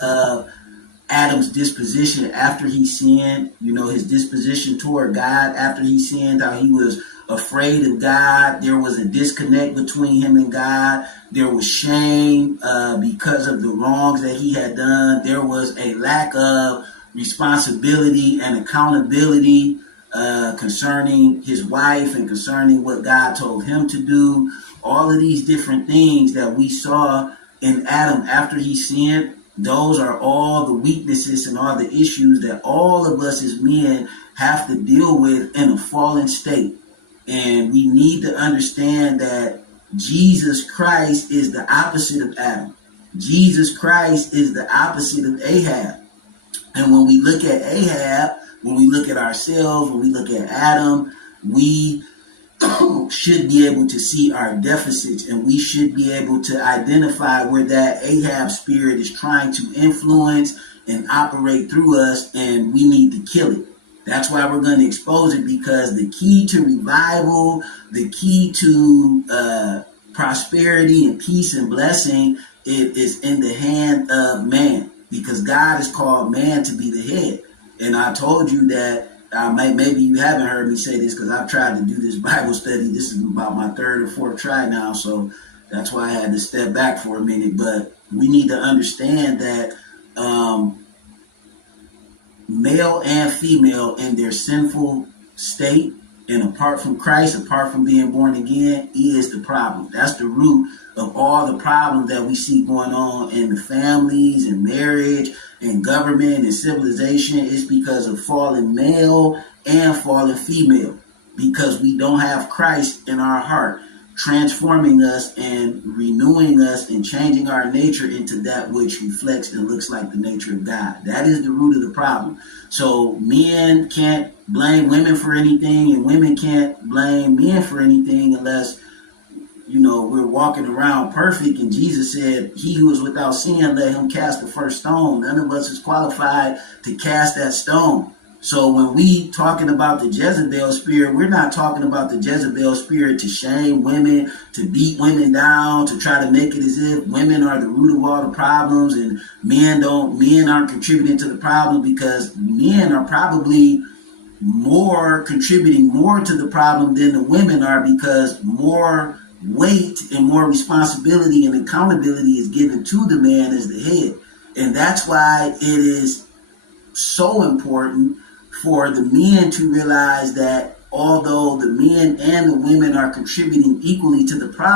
of Adam's disposition after he sinned, his disposition toward God after he sinned, how he was afraid of God. There was a disconnect between him and God. There was shame because of the wrongs that he had done. There was a lack of responsibility and accountability concerning his wife and concerning what God told him to do. All of these different things that we saw in Adam after he sinned, those are all the weaknesses and all the issues that all of us as men have to deal with in a fallen state. And we need to understand that Jesus Christ is the opposite of Adam. Jesus Christ is the opposite of Ahab. And when we look at Ahab, when we look at ourselves, when we look at Adam, we should be able to see our deficits, and we should be able to identify where that Ahab spirit is trying to influence and operate through us, and we need to kill it. That's why we're going to expose it, because the key to revival, the key to prosperity and peace and blessing, it is in the hand of man, because God has called man to be the head. And I told you that maybe you haven't heard me say this, because I've tried to do this Bible study. This is about my third or fourth try now, so that's why I had to step back for a minute. But we need to understand that male and female in their sinful state and apart from Christ, apart from being born again, is the problem. That's the root of all the problems that we see going on in the families and marriage and government and civilization. Is because of fallen male and fallen female, because we don't have Christ in our heart, transforming us and renewing us and changing our nature into that which reflects and looks like the nature of God. That is the root of the problem. So men can't blame women for anything, and women can't blame men for anything unless, we're walking around perfect. And Jesus said, he who is without sin, let him cast the first stone. None of us is qualified to cast that stone. So when we talking about the Jezebel spirit, we're not talking about the Jezebel spirit to shame women, to beat women down, to try to make it as if women are the root of all the problems and men aren't contributing to the problem, because men are probably contributing more to the problem than the women are, because more weight and more responsibility and accountability is given to the man as the head. And that's why it is so important for the men to realize that although the men and the women are contributing equally to the problem,